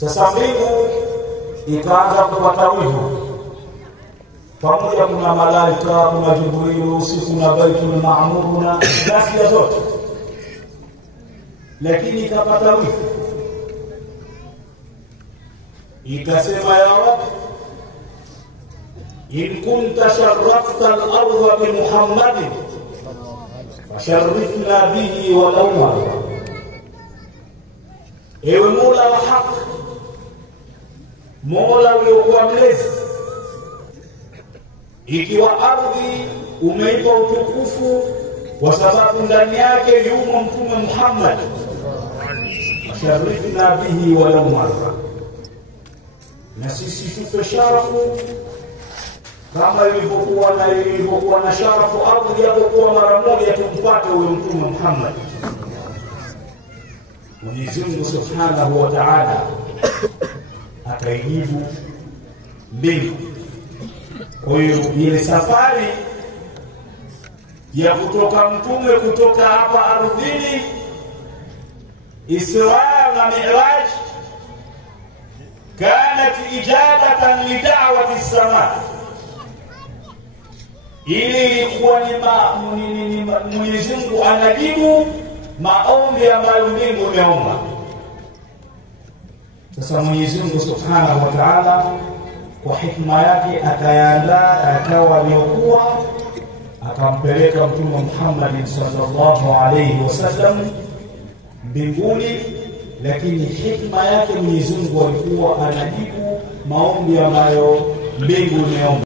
Sasa mbingu ikaanza kupata wivu, pamoja kuna malaika, kuna Jibril, usiku na Baitul Maamur na ghasia zote, lakini ikapata wivu, ikasema ya Rabb, in kunta sharrafta al-ardha bi Muhammadin fasharrifna bihi walau marra. Ewe Mola wa haki, Mola uliokuwa mlezi, ikiwa ardhi umeipa utukufu kwa sababu ndani yake yumo Mtume Muhammad, fasharrifna bihi walau marra, na sisi tupe sharafu kama ilivyokuwa na sharafu ardhi yapokuwa mara moja tumpate huyo Mtume Muhammad. Mwenyezi Mungu Subhanahu wa Ta'ala akaijibu mbingu. Kwa hiyo ile safari ya kutoka mtume kutoka hapa ardhini, Isra na Mi'raj, kanat ijabatan li da'wati as-sama. Ili ilikuwa ni Mwenyezi Mungu anajibu maombi ambayo mbingu imeomba. Sasa Mwenyezi Mungu Subhanahu wa Ta'ala kwa hikma yake akayaandaa akawa aliyokuwa, akampeleka Mtume Muhammad sallallahu alayhi wasallam mbinguni, lakini hikma yake Mwenyezi Mungu alikuwa anajibu maombi ambayo mbingu imeomba.